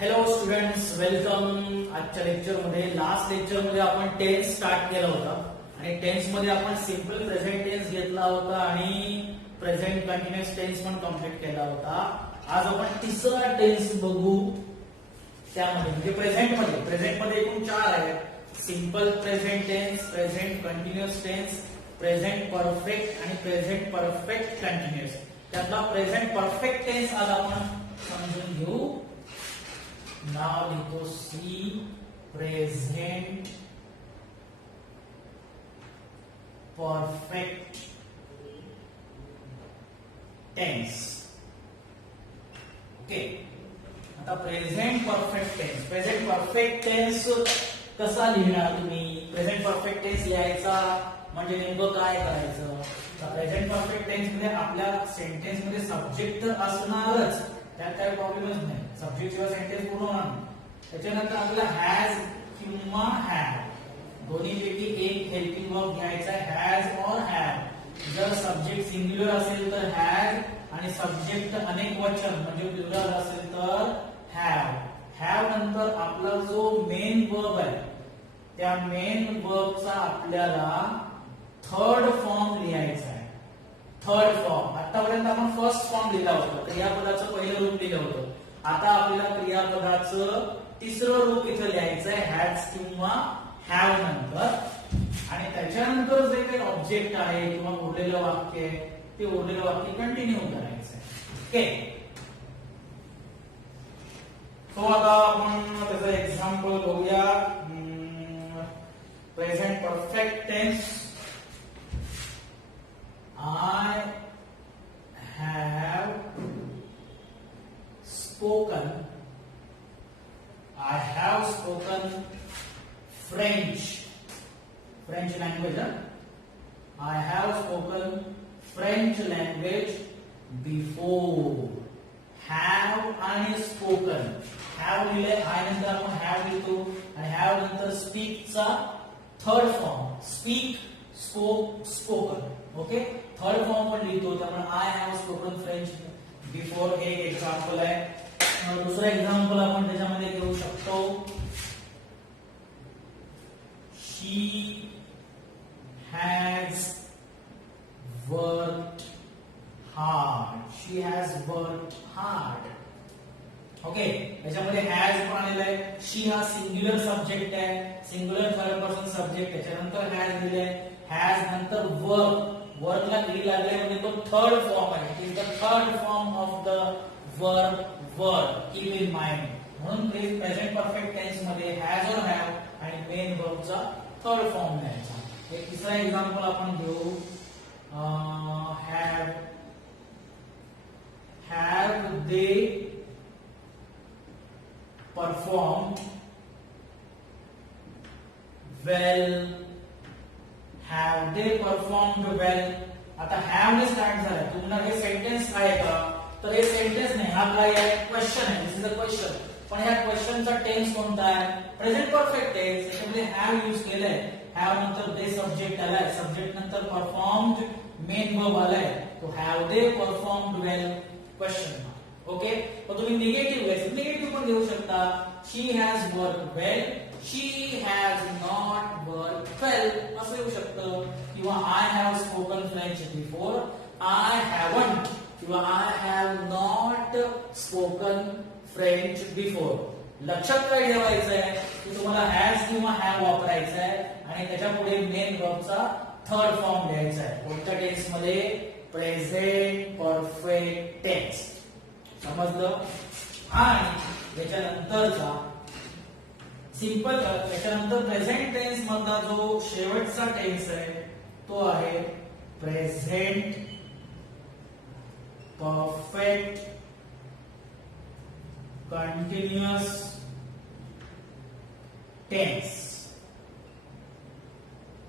Hello students, welcome. आजच्या लेक्चरमध्ये last लेक्चरमध्ये आपण टेन्स स्टार्ट केला होता आणि टेन्स मध्ये आपण सिंपल प्रेझेंट टेन्स घेतला होता आणि प्रेझेंट कंटिन्युअस टेन्स पण कंप्लीट केला होता. आज आपण तिसरा टेन्स बघू. त्यामध्ये म्हणजे प्रेझेंट मध्ये एकूण 4 आहेत: simple present tense, present continuous tense, present perfect आणि प्रेझेंट परफेक्ट कंटिन्युअस. त्यातला प्रेझेंट परफेक्ट टेन्स आज आपण समजून घेऊ. नाव लिहितो सी प्रेझेंट परफेक्ट टेन्स. ओके, आता प्रेझेंट परफेक्ट टेन्स कसा लिहिणार तुम्ही? प्रेझेंट परफेक्ट टेन्स लिहायचा म्हणजे नेमकं काय करायचं? प्रेझेंट परफेक्ट टेन्स मध्ये आपल्या सेंटेन्स मध्ये सब्जेक्ट तर असणारच, त्यात काही प्रॉब्लेमच नाही. सब्जेक्ट शिवाय सेंटेन्स पूर्ण होणार नाही. त्याच्यानंतर आपल्याला हॅज किंवा हॅव दोन्हीपैकी एक हेल्पिंग वर्ब घ्यायचा, हॅज और हॅव. जर सब्जेक्ट सिंग्युलर असेल तर हॅज आणि सब्जेक्ट अनेक वचन म्हणजे प्लुरल असेल तर हॅव. हॅव नंतर आपला जो मेन वर्ब आहे त्या मेन वर्बचा आपल्याला थर्ड फॉर्म लिहायचा आहे. थर्ड फॉर्म आतापर्यंत आपण फर्स्ट फॉर्म लिहिला होता, क्रियापदाचं पहिलं रूप लिहिलं होतं. आता आपल्याला क्रियापदाचं तिसरं रूप इथं लिहायचं आहे, हॅज किंवा हॅव नंतर. आणि त्याच्यानंतर जे काही ऑब्जेक्ट आहे किंवा उरलेलं वाक्य आहे ते उरलेलं वाक्य कंटिन्यू करायचं आहे. ओके, तो आता आपण त्याचं एक्झाम्पल बघूया. Present perfect tense. I have spoken French language. I have spoken French language before. Have आणि spoken. Have लिहिले, I नंतर आपण have लिहितो आणि have नंतर speak चा third form, speak, spoke, spoken. Okay, third form पण लिहितो. त्यामुळे I have spoken French before हे एक एक्झाम्पल आहे. दुसरं एक्झाम्पल आपण त्याच्यामध्ये घेऊ शकतो. शी हॅज वर्कड हार्ड. ओके, याच्यामध्ये हॅज पण आलेला आहे. शी हा सिंग्युलर सब्जेक्ट आहे, सिंग्युलर थर्ड पर्सन सब्जेक्ट. त्याच्यानंतर हॅज दिलाय, हॅज नंतर वर्कला ई लागले म्हणजे तो थर्ड फॉर्म आहे. It is the third form of the verb. Keep in mind. म्हणून प्रेझेंट परफेक्ट टेन्स मध्ये हॅज और हॅव आणि मेन वर्बचा थर्ड फॉर्म द्यायचा. एक तिसरा एक्झाम्पल आपण घेऊ. Have they perform well. Have they performed well? आता have ने स्टार्ट झालाय. तुम्हाला हे सेंटेन्स आहे का? तर हे सेंटेन्स नाही, हा काय आहे? क्वेश्चन आहे. This is a question. पण ह्या क्वेश्चनचा टेन्स कोणता आहे? Present perfect tense. त्याच्यामध्ये have यूज केलंय. have नंतर they सब्जेक्ट आलाय, सब्जेक्ट नंतर performed मेन वर्ब आलाय. तो have they performed well question. Okay, तर तुम्ही निगेटिव्ह पण घेऊ शकता. she has worked well, she has not worked well असं येऊ शकतं. किंवा I have spoken French before, I haven't किंवा I have not spoken French before. लक्षात काय ठेवायचं आहे की तुम्हाला has किंवा have वापरायचं आहे आणि त्याच्या पुढे मेन वर्बचा थर्ड फॉर्म द्यायचा आहे. कोणत्या टेन्स मध्ये? Present perfect tense. समजलं? आणि याच्यानंतरचा सिंपल, त्याच्यानंतर प्रेझेंट टेन्स मधला जो शेवटचा टेन्स आहे तो आहे present perfect continuous tense.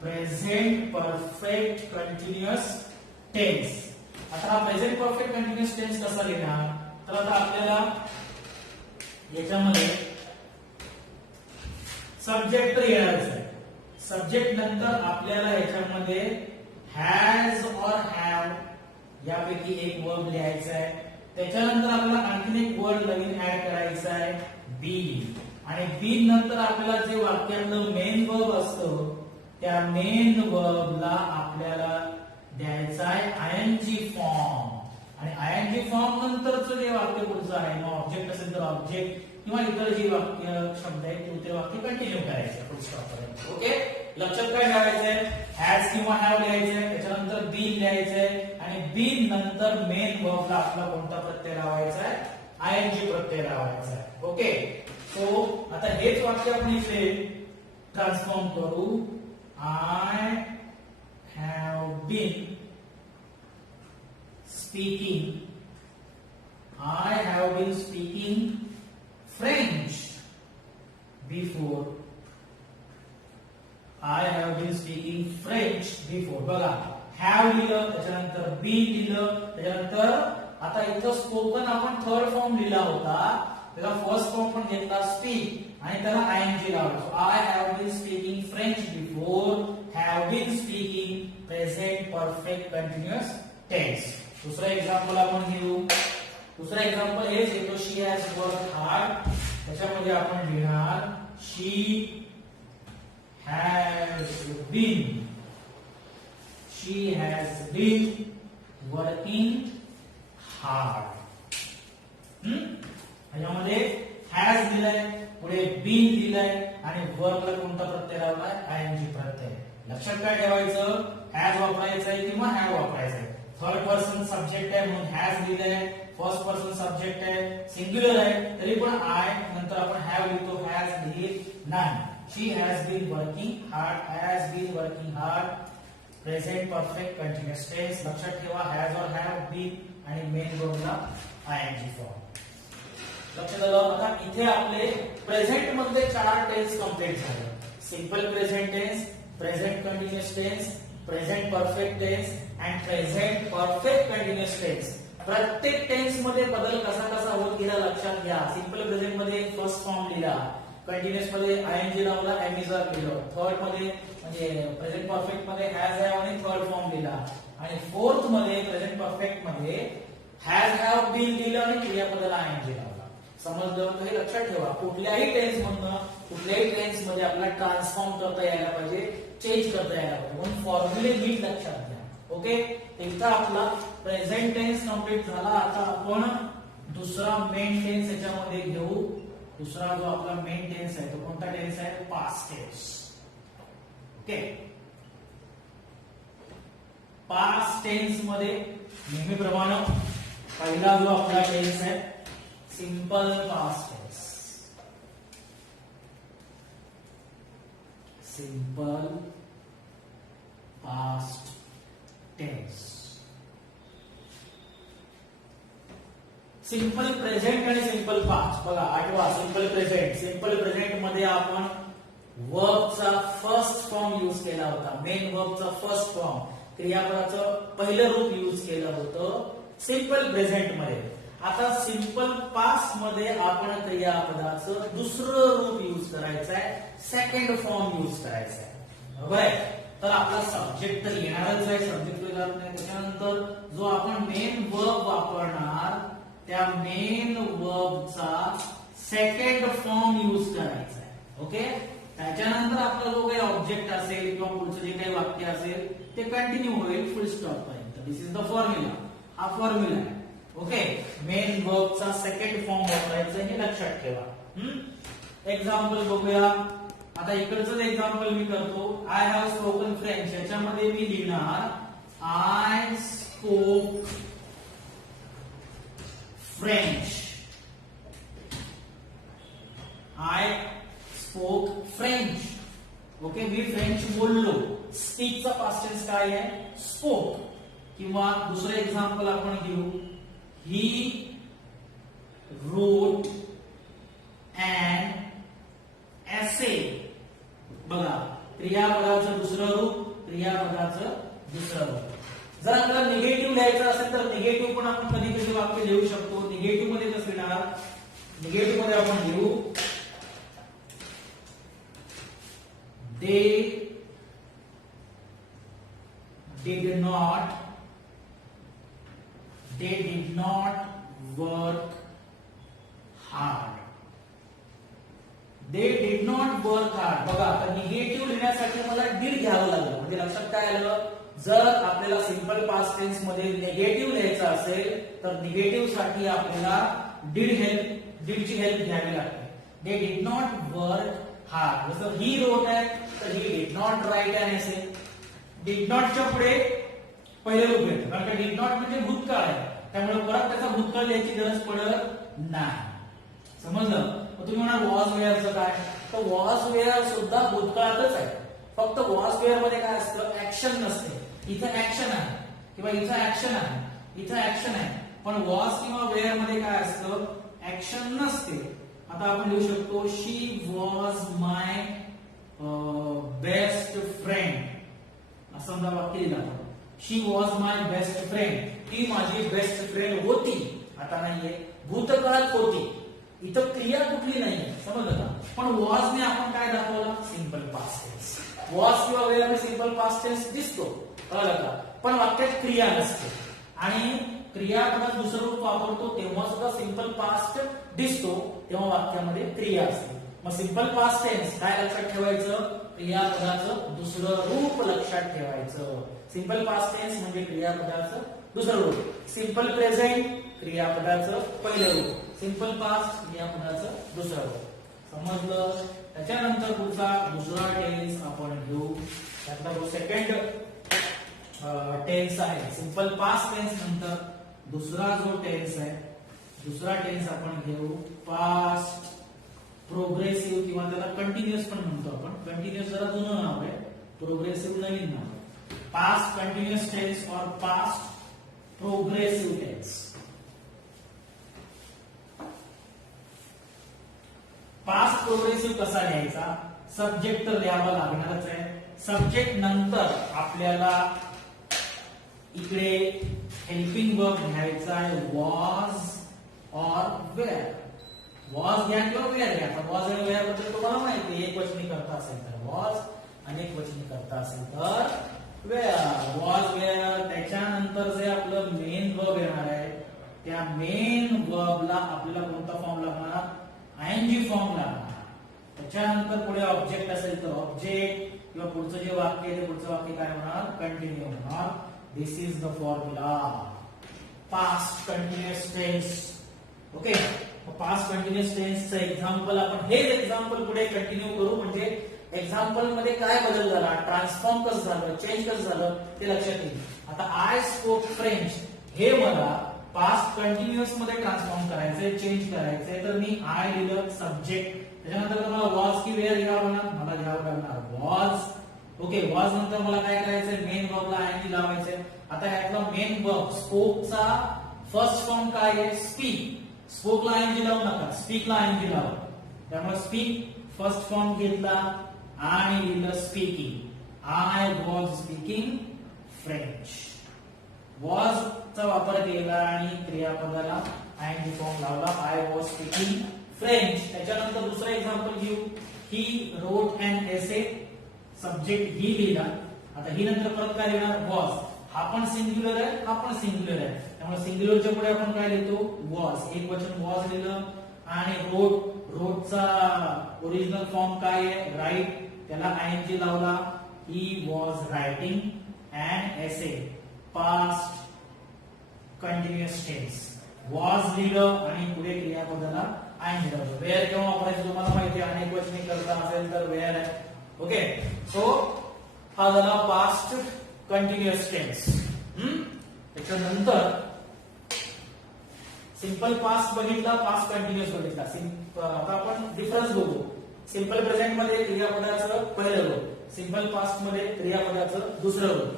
Present perfect continuous tense. आता हा प्रेझेंट परफेक्ट कंटिन्युअस टेन्स कसा लिहिणार? तर आता आपल्याला याच्यामध्ये सब्जेक्ट तर येणारच आहे. सब्जेक्ट नंतर आपल्याला याच्यामध्ये हॅज और हॅव यापैकी एक वर्ब लिहायचा आहे. त्याच्यानंतर आपल्याला आणखीन एक वर्ड नवीन ऍड करायचं आहे बीन, आणि बीन नंतर आपल्याला जे वाक्यातलं मेन वर्ब असतं त्या मेन वर्बला आपल्याला द्यायचा आहे आयएनजी फॉर्म, आणि आयएनजी फॉर्म नंतरचं जे वाक्य पुढचं आहे मग ऑब्जेक्ट असेल तर ऑब्जेक्ट किंवा इतर जे वाक्य शब्द आहेत ते वाक्य कंटिन्यू करायचे फुल स्टॉप पर्यंत. ओके, लक्षात काय ठेवायचंय, हॅज किंवा हॅव लिहायचंय, त्याच्यानंतर बीन लिहायचंय, आणि बीन नंतर मेन वर्बला आपला कोणता प्रत्यय लावायचा आहे, आयएनजी प्रत्यय लावायचा आहे. ओके, सो आता हेच वाक्य आपण इथे ट्रान्सफॉर्म करू. I have been speaking, I have been speaking French before. I have been speaking French before. बघा, have लिहिलं, त्याच्यानंतर been लिहिलं, त्याच्यानंतर आता इथं स्पोकन आपण थर्ड फॉर्म लिहिला होता, त्याला फर्स्ट फॉर्म पण घेतला स्पीक आणि त्याला आयएनजी लावला. So I have been speaking French before, have been speaking present perfect continuous tense. दुसरा एक्झाम्पल आपण घेऊ. दुसरा एक्झाम्पल हेच येतो, शी हॅज वर्क हार्ड, त्याच्यामध्ये आपण लिहिणार शी हॅज बीन वर्किंग हार्ड. याच्यामध्ये हॅज दिलाय, पुढे बीन दिलाय, आणि वर्बला कोणता प्रत्यय लावलाय, आयएनजी प्रत्यय. लक्षात काय ठेवायचं, हॅज वापरायचा आहे किंवा हॅव वापरायचा आहे. थर्ड पर्सन सब्जेक्ट आहे म्हणून हॅज दिलाय, फर्स्ट पर्सन सब्जेक्ट आहे, सिंग्युलर आहे तरी पण आय नंतर आपण हॅव लिहितो, हॅज लिहित नाही. She has been working hard, has been working hard, present perfect continuous tense. लक्षात ठेवा, हॅज और हॅव, बीन आणि मेन वर्बला आयएनजी फॉर्म. लक्षात आलं. आता इथे आपले प्रेझेंट मध्ये 4 टेन्स कंप्लीट झाले. Simple present tense, present continuous tense, present perfect tense and present perfect continuous tense. प्रत्येक टेन्स मध्ये बदल कसा कसा होत गेला लक्षात घ्या. सिंपल प्रेझेंट मध्ये फर्स्ट फॉर्म लिहिला, कंटिन्युअस मध्ये आयएनजी लावला, एमइजर लिहिलं, थर्ड मध्ये म्हणजे प्रेझेंट परफेक्ट मध्ये हॅज हॅव आणि थर्ड फॉर्म लिहिला, आणि फोर्थ मध्ये प्रेझेंट परफेक्ट मध्ये हॅज हॅव बीन लिहिलं आणि क्रियापदाला आयएनजी लावला. समजलं, हे लक्षात ठेवा. कुठल्याही टेन्स मधनं कुठल्याही टेन्स मध्ये आपल्याला ट्रान्सफॉर्म करता यायला पाहिजे, चेंज करता यायला पाहिजे, म्हणून फॉर्म्युले नीट लक्षात घ्या. ओके, इथं आपला प्रेझेंट टेन्स कंप्लीट झाला. आता आपण दुसरा मेन टेन्स याच्यामध्ये घेऊ. दुसरा जो आपला मेन टेन्स आहे तो कोणता टेन्स आहे, past tense. Okay, past tense मध्ये नेहमीप्रमाणे पहिला जो आपला टेन्स आहे simple past tense. Simple past tense. Simple present आणि सिंपल पास्ट. बघा, आठवा सिंपल प्रेझेंट. सिंपल प्रेझेंट मध्ये आपण वर्बचा फर्स्ट फॉर्म यूज केला होता, मेन वर्बचा फर्स्ट फॉर्म, क्रियापदाचं पहिलं रूप यूज केलं होतं सिंपल प्रेझेंट मध्ये. आता सिंपल पास्ट मध्ये आपण क्रियापदाचं दुसरं रूप यूज करायचं आहे, सेकंड फॉर्म यूज करायचा आहे. बरोबर आहे. तर आपला सब्जेक्ट तर येणारच आहे, सब्जेक्ट वेगळा नाही. त्याच्यानंतर जो आपण मेन वर्ब वापरणार त्या मेन वर्बचा सेकंड फॉर्म यूज करायचा आहे. ओके, त्याच्यानंतर आपला जो काही ऑब्जेक्ट असेल किंवा पुढचं जे काही वाक्य असेल ते कंटिन्यू होईल फुल स्टॉप पर्यंत. दिस इज द फॉर्म्युला. हा फॉर्म्युला आहे. ओके, मेन वर्बचा सेकंड फॉर्म वापरायचा हे लक्षात ठेवा. एक्झाम्पल बघूया. आता इकडचं एक्झाम्पल मी करतो. I have spoken French. याच्यामध्ये मी लिहिणार I spoke French. I spoke French. Okay, me French बोललो. स्पीकचा पास्ट टेन्स काय आहे, स्पोक. किंवा दुसरं एक्झाम्पल आपण घेऊ. He wrote an essay. बघा, क्रियापदाचं दुसरं रूप, क्रियापदाचं दुसरं रूप. जर आपल्याला निगेटिव्ह लिहायचं असेल तर निगेटिव्ह पण आपण कधी कधी वाक्य लिहू शकतो. निगेटिव्ह मध्ये कसं लिहिणार, निगेटिव्ह मध्ये आपण लिहू they did not work hard. They did not work hard. बघा आता निगेटिव्ह लिहिण्यासाठी मला did घ्यावं लागलं. म्हणजे लक्षात काय आलं, जर आपल्याला सिंपल पास्ट टेन्स मध्ये निगेटिव्ह लिहायचं असेल तर निगेटिव्ह साठी आपल्याला did ची हेल्प घ्यावी लागते. They did not work hard. जसं ही रोट आहे तर he did not write an essay. Did नॉटच्या पुढे पहिले रूप येतं, कारण का डिड नॉट म्हणजे भूतकाळ आहे, त्यामुळे परत त्याचा भूतकाळ लिहायची गरज पडत नाही. समजलं. तुम्ही म्हणाल वॉज वेअरचं काय, तर वॉज वेअर सुद्धा भूतकाळातच आहे, फक्त वॉज वेअर मध्ये काय असतं, ऍक्शन नसते. इथं ऍक्शन आहे किंवा इथं ऍक्शन आहे, इथं ऍक्शन आहे, पण वॉज किंवा वेअर मध्ये काय असतं, ऍक्शन नसते. आता आपण लिहू शकतो शी वॉज माय बेस्ट फ्रेंड, असं समजा वाक्य लिहिलं आपण. शी वॉज माय बेस्ट फ्रेंड, ती माझी बेस्ट फ्रेंड होती, आता नाहीये, भूतकाळात होती. इथं क्रिया कुठली नाहीये, समजलं का. पण वॉजने आपण काय दाखवलं, सिंपल पास्ट टेन्स. वॉज किंवा वेअर सिंपल पास्ट टेन्स दिसतो, कळलं का, पण वाक्यात क्रिया नसते. आणि क्रियापदात दुसरं रूप वापरतो तेव्हा सुद्धा सिंपल पास्ट दिसतो, तेव्हा वाक्यामध्ये क्रिया असते. मग सिंपल पास्ट टेन्स काय लक्षात ठेवायचं, क्रियापदाचं दुसरं रूप लक्षात ठेवायचं. सिंपल पास्ट टेन्स म्हणजे क्रियापदाचं दुसरं रूप. सिंपल प्रेझेंट क्रियापदाचं पहिलं रूप, सिंपल पास्ट क्रियापदाचं दुसरं रूप. समजलं. त्याच्यानंतर पुढचा दुसरा टेन्स आपण घेऊ. त्यातला जो सेकंड टेन्स आहे सिंपल पास्ट टेन्स नंतर दुसरा जो टेन्स आहे, दुसरा टेन्स आपण घेऊ पास्ट प्रोग्रेसिव्ह किंवा त्याला कंटिन्युअस पण म्हणतो आपण. कंटिन्युअस जरा जुनं नाव आहे, प्रोग्रेसिव्ह नवीन नाव आहे. पास्ट कंटिन्युअस टेन्स और past progressive tense. Past progressive कसा लिहायचा, सब्जेक्ट तर लिहावा लागणारच आहे. सब्जेक्ट नंतर आपल्याला इकडे हेल्पिंग वर्ब घ्यायचा आहे, वॉज और वेअर. वॉज घ्या किंवा वेअर घ्या. वॉज आणि वेअर बद्दल तुम्हाला माहिती आहे, एक वचनी करता असेल तर वॉज, अनेक वचनी करता असेल तर वेअर. Was were. त्याच्यानंतर जे आपलं मेन वर्ब येणार आहे, त्या मेन वर्बला आपल्याला कोणता फॉर्म लागणार, आयएनजी फॉर्म लागणार. त्याच्यानंतर पुढे ऑब्जेक्ट असेल तर ऑब्जेक्ट, किंवा पुढचं जे वाक्य आहे ते पुढचं वाक्य काय होणार, कंटिन्यू होणार. This is the formula past continuous tense. Okay. Past continuous टेन्सचं एक्झाम्पल आपण हेच एक्झाम्पल पुढे कंटिन्यू करू, म्हणजे एक्झाम्पल मध्ये काय बदल झाला, ट्रान्सफॉर्म कसं झालं, चेंज कसं झालं ते लक्षात येईल. आता आय स्पोक फ्रेंच हे मला पास्ट कंटिन्युअस मध्ये ट्रान्सफॉर्म करायचंय, चेंज करायचंय, तर मी आय लिहिलं सब्जेक्ट, त्याच्यानंतर मला वॉज की वेअर घ्यावं लागणार, मला घ्यावं लागणार वॉज. ओके. वॉज नंतर मला काय करायचंय, मेन वर्बला आयएनजी लावायचंय. आता ह्यातला मेन वर्ब स्पोकचा फर्स्ट फॉर्म काय आहे, स्पीक. स्पोकला आयएनजी लावू नका, स्पीकला आयएनजी लावा. त्यामुळे स्पीक फर्स्ट फॉर्म घेतला आणि लिहिलं speaking. I was speaking French. Was चा वापर केला आणि क्रियापदाला आयएनजी फॉर्म लावला, आय वॉज स्पीकिंग फ्रेंच. त्याच्यानंतर दुसरं एक्झाम्पल घेऊ. He wrote an essay. Subject ही लिहिला. आता ही नंतर परत काय लिहिणार, वॉज. हा पण सिंग्युलर आहे, हा पण सिंग्युलर आहे, त्यामुळे सिंग्युलरच्या पुढे आपण काय लिहितो, वॉज. एक वचन वॉज लिहिलं. आणि रोट, रोटचा ओरिजिनल फॉर्म काय आहे, राईट, त्याला आयएनजी लावला. He was writing an essay. Past continuous tense. Was लिहिलं आणि पुढे क्रियापदाला आयएनजी लावलं. वेअर केव्हा वापरायचं तुम्हाला माहिती आहे, अनेक वचनी करता असेल तर वेअर आहे. ओके. सो हा झाला पास्ट कंटिन्युअस टेन्स. त्याच्यानंतर सिंपल पास्ट बघितला, पास्ट कंटिन्युअस बघितला. आता आपण डिफरन्स बघू. सिंपल प्रेझेंट मध्ये क्रियापदाचं पहिलं रूप, सिंपल पास्ट मध्ये क्रियापदाचं दुसरं रूप.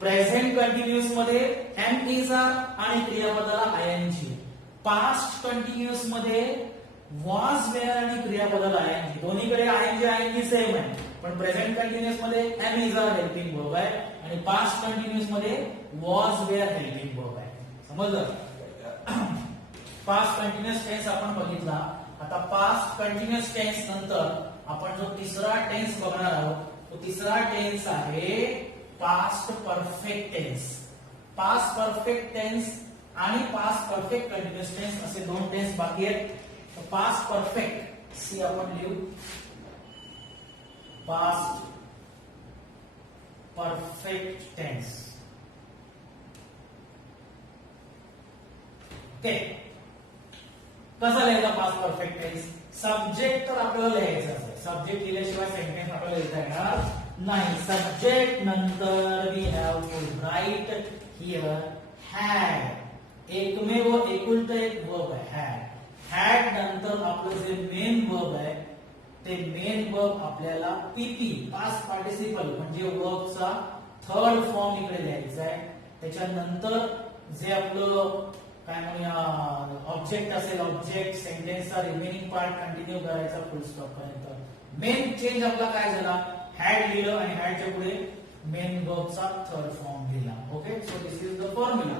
प्रेझेंट कंटिन्युअस मध्ये एम इज आर आणि क्रियापदाला आयएनजी. पास्ट कंटिन्युअस मध्ये वॉज वेअर आणि क्रियापदाला आयएनजी. दोन्हीकडे आयएनजी सेम आहे, पण प्रेझेंट कंटिन्युअस मध्ये am is are helping verb आहे आणि पास्ट कंटिन्युअस मध्ये वॉज वेअर हेल्पिंग वर्ब आहे. समजलं. पास्ट कंटिन्युअस टेन्स आपण बघितला. आता पास्ट कंटिन्युअस टेन्स नंतर आपण जो तिसरा टेन्स बघणार आहोत, तो तिसरा टेन्स आहे past perfect tense. Past perfect tense आणि पास्ट परफेक्ट कंटिन्युअस टेन्स असे दोन टेन्स बाकी आहेत. पास्ट परफेक्ट सी आपण लिहू पास्ट परफेक्ट टेन्स. ओके, कसा लिहायचा पास्ट परफेक्ट टेन्स? सब्जेक्ट तर आपल्याला लिहायचं असेल, सब्जेक्ट लिहिल्याशिवाय सेंटेन्स आपल्याला लिहिता येणार नाही. सब्जेक्ट नंतर we have to write here had. एकमेव एकुलता एक वर्ब आहे हॅड. हॅड नंतर आपलं जे मेन वर्ब आहे ते मेन वर्ब आपल्याला पीपी पास्ट पार्टिसिपल म्हणजे वर्बचा थर्ड फॉर्म इकडे लिहायचा आहे. त्याच्यानंतर जे आपलं काय म्हणूया ऑब्जेक्ट असेल, ऑब्जेक्ट सेंटेन्सचा रिमेनिंग पार्ट कंटिन्यू करायचा फुल स्टॉप पर्यंत. मेन चेंज आपला काय झाला, हॅड लिहिलं आणि हॅडच्या पुढे मेन वर्बचा थर्ड फॉर्म लिहिला. Okay, so this is the formula.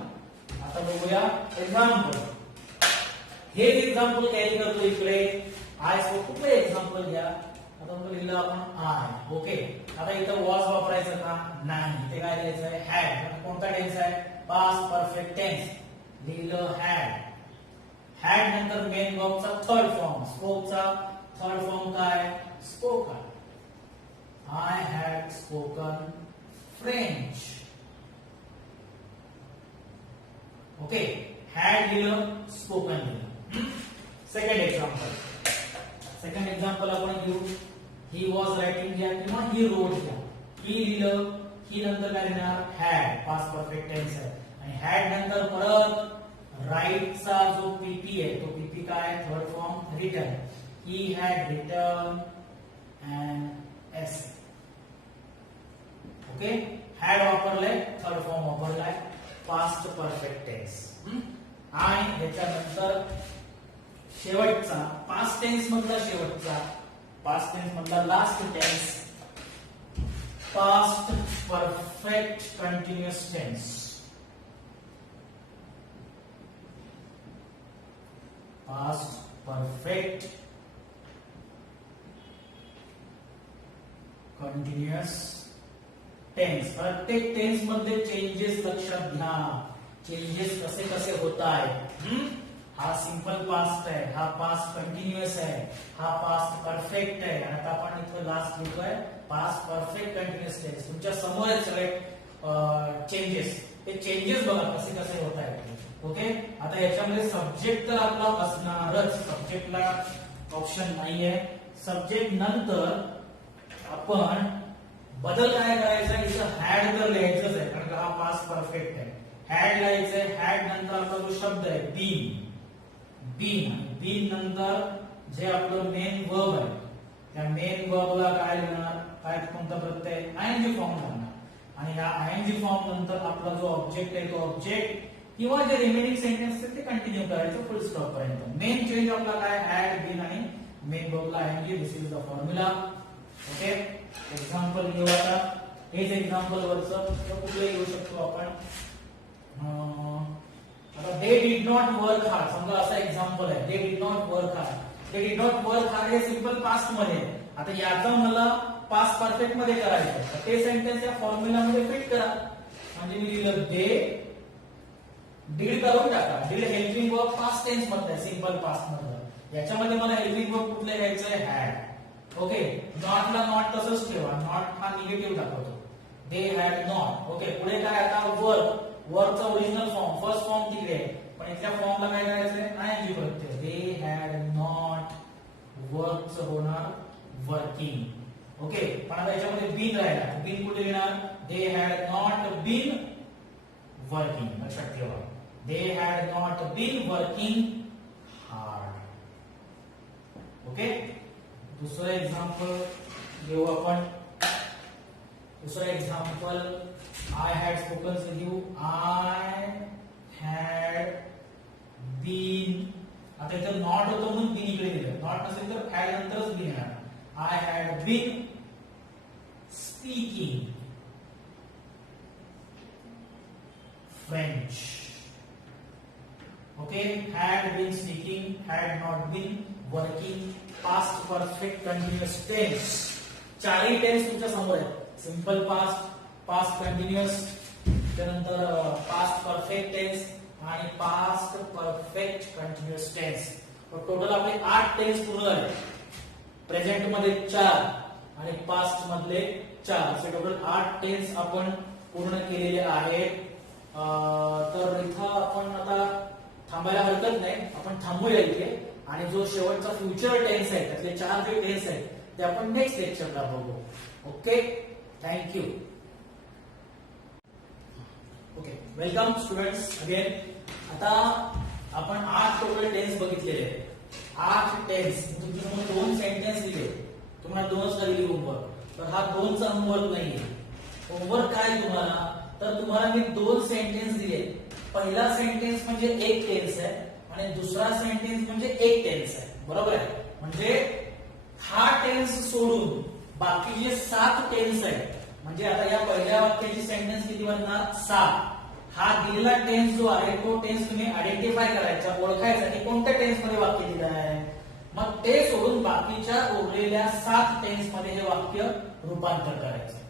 आता बघूया एक्झाम्पल. हे एक्झाम्पल कॅरी करतो इकडे. आय सो कुठले एक्झाम्पल घ्या. आता लिहिलं आपण आय. ओके, आता इथं वॉज वापरायचं का नाही, ते काय लिहायचं आहे हॅड. कोणता टेन्स आहे, पास्ट परफेक्ट टेन्स. लिहिलं हॅड. हॅड नंतर मेन वर्बचा थर्ड फॉर्म स्पोकचा थर्ड फॉर्म काय spoken. I had spoken French. Okay, had लिहिलं स्पोकन लिहिलं. Second example. सेकंड एक्झाम्पल आपण घेऊ. ही वॉज रायटिंग घ्या किंवा ही रोड घ्या. ही लिहिलं, ही नंतर काय लिहिणार हॅड पास्ट परफेक्ट टेन्स आहे. आणि हॅड नंतर परत राईटचा जो पीपी आहे तो पीपी काय third form return. He had return and एस. ओके, हॅड वापरलंय थर्ड फॉर्म वापरलाय पास्ट परफेक्ट टेन्स. आणि त्याच्यानंतर शेवटचा पास्ट टेन्स मधला शेवटचा पास्ट टेन्स मधला last tense past perfect continuous tense. Past perfect continuous tense. प्रत्येक टेन्स मध्ये चेंजेस लक्षात घ्या. चेंजेस कसे कसे होत आहेत. हा सिंपल पास्ट आहे, हा पास्ट कंटिन्युअस आहे, हा पास्ट परफेक्ट आहे. आता आपण इथे लास्ट लिहितोय पास्ट परफेक्ट कंटिन्युअस टेन्स. तुमच्या समोर आहेत सगळे चेंजेस. ते चेंजेस बघा कसे कसे होत आहेत. ओके, आता याच्यामध्ये सब्जेक्ट तर आपला असणारच, सब्जेक्टला ऑप्शन नाहीये. सब्जेक्ट नंतर आपण बदल काय करायचा, इथं हॅड तर लिहायचंच आहे कारण हा पास्ट परफेक्ट आहे. हॅड लिहायचंय. हॅड नंतर आपला जो शब्द आहे बीन. बीन बीन नंतर जे आपलं मेन वर्ब आहे त्या मेन वर्बला काय लिहिणार, काय कोणता प्रत्यय आयएनजी फॉर्म लागणार. आणि या आयएनजी फॉर्म नंतर आपला जो ऑब्जेक्ट आहे तो ऑब्जेक्ट किंवा जे रिमेनिंग सेंटेन्स आहे ते कंटिन्यू करायचं फुल स्टॉप पर्यंत. मेन चेंज आपला काय हॅड बीन आणि मेन वर्बला ING. This is the formula. Okay, example घेऊ आता. हेच एक्झाम्पल वरचं कुठलंही घेऊ शकतो आपण. आता दे डिड नॉट वर्क हार्ड. समजा असा एक्झाम्पल आहे दे did not work hard. They did not work hard हे सिंपल पास्ट मध्ये. आता याचा मला पास्ट परफेक्ट मध्ये करायचं ते सेंटेन्स या फॉर्म्युला मध्ये फिट करा. म्हणजे मी लिहिलं दे डीड करून टाका. Did helping verb past tense मध्ये सिंपल पास्ट मध्ये. याच्यामध्ये मला हेल्पिंग वर्ब कुठले घ्यायचंय हॅड. ओके, नॉटला नॉट तसंच ठेवा. नॉट हा निगेटिव्ह दाखवतो. दे हॅड नॉट. ओके, पुढे काय आता वर्ब. वर्बचा ओरिजिनल फॉर्म फर्स्ट फॉर्म तिकडे आहे पण इथल्या फॉर्मला काय करायचंय आयएनजी प्रत्यय. दे हॅड नॉट वर्कचं होणार वर्किंग. ओके, पण आता याच्यामध्ये बीन राहिला. बीन कुठे येणार, they had not been working. लक्षात ठेवा, they had not been working hard. Okay, दुसरं एक्झाम्पल घेऊ आपण. दुसरं example I had spoken with you. I had been. आता इथं नॉट होतं म्हणून बीन इकडे दिलं. नॉट नसेल तर हॅड नंतरच बीन येणार. I had been speaking French. Okay, had been speaking, had not been working. Past perfect continuous tense. चारही टेन्स तुमच्या समोर आहेत. सिंपल पास्ट, पास्ट कंटिन्युअस, त्यानंतर पास्ट परफेक्ट टेन्स आणि past perfect continuous tense. Total आपले 8 tense पूर्ण झाले. Present मध्ये 4 आणि पास्ट मधले 4 असे टोटल 8 टेन्स आपण पूर्ण केलेले आहेत. तर इथं आपण आता थांबायला हरकत नाही, आपण थांबूया इथे आणि जो शेवटचा फ्युचर टेन्स आहे त्यातले 4 जे टेन्स आहेत ते आपण नेक्स्ट लेक्चरला बघू. Okay, thank you. Okay, welcome students again. आता आपण 8 टोटल टेन्स बघितलेले आहेत. 8 टेन्स तुमच्यासमोर 2 सेंटेन्स दिले, तुम्हाला 2च का दिली होमवर्क. तर हा 2चा होमवर्क नाहीये. होमवर्क काय तुम्हाला, तर तुम्हाला मी 2 सेंटेन्स दिले. पहिला सेंटेन्स म्हणजे एक टेन्स आहे आणि दुसरा सेंटेन्स म्हणजे एक टेन्स आहे. बरोबर आहे. म्हणजे हा टेन्स सोडून बाकी जे 7 टेन्स आहेत, म्हणजे आता या पहिल्या वाक्याची सेंटेन्स किती बनणार, 7. हा दिलेला टेन्स जो आहे तो टेन्स तुम्ही आयडेंटिफाय करायचा, ओळखायचा की कोणत्या टेन्स मध्ये वाक्य दिलं आहे. मग ते सोडून बाकीच्या उरलेल्या 7 टेन्स मध्ये हे वाक्य रूपांतर करायचं.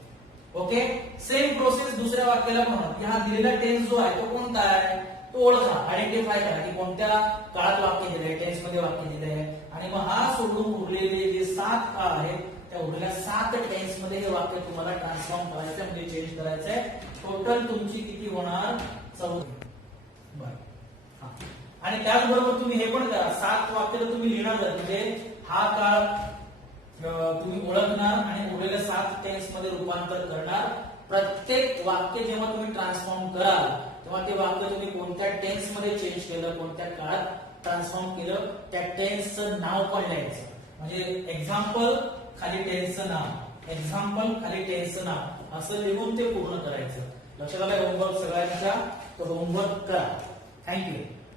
ओके, सेम प्रोसेस दुसऱ्या वाक्याला पण होणार. हा दिलेला टेन्स जो आहे तो कोणता आहे तो ओळखा, आयडेंटिफाय करा की कोणत्या काळात वाक्य दिलंय, टेन्स मध्ये वाक्य दिलंय. आणि मग हा सोडून उरलेले जे 7 काळ आहेत त्या उरलेल्या 7 टेन्स मध्ये हे वाक्य तुम्हाला ट्रान्सफॉर्म करायचं, म्हणजे चेंज करायचंय. टोटल तुमची किती होणार, 14. बरं. आणि त्याचबरोबर तुम्ही हे पण करा, 7 वाक्य तुम्ही लिहिणार, म्हणजे हा काळ तुम्ही ओळखणार आणि उरलेल्या 7 टेन्स मध्ये रूपांतर करणार. प्रत्येक वाक्य जेव्हा तुम्ही ट्रान्सफॉर्म कराल तेव्हा ते वाक्य तुम्ही कोणत्या टेन्स मध्ये चेंज केलं, कोणत्या काळात ट्रान्सफॉर्म केलं, त्या टेन्सचं नाव पण लिहायचं. म्हणजे एक्झाम्पल खाली टेन्सचं नाव, एक्झाम्पल खाली टेन्सचं नाव असं लिहून ते पूर्ण करायचं. लक्षात आलं होमवर्क सगळ्यांच्या, तर होमवर्क करा. थँक्यू.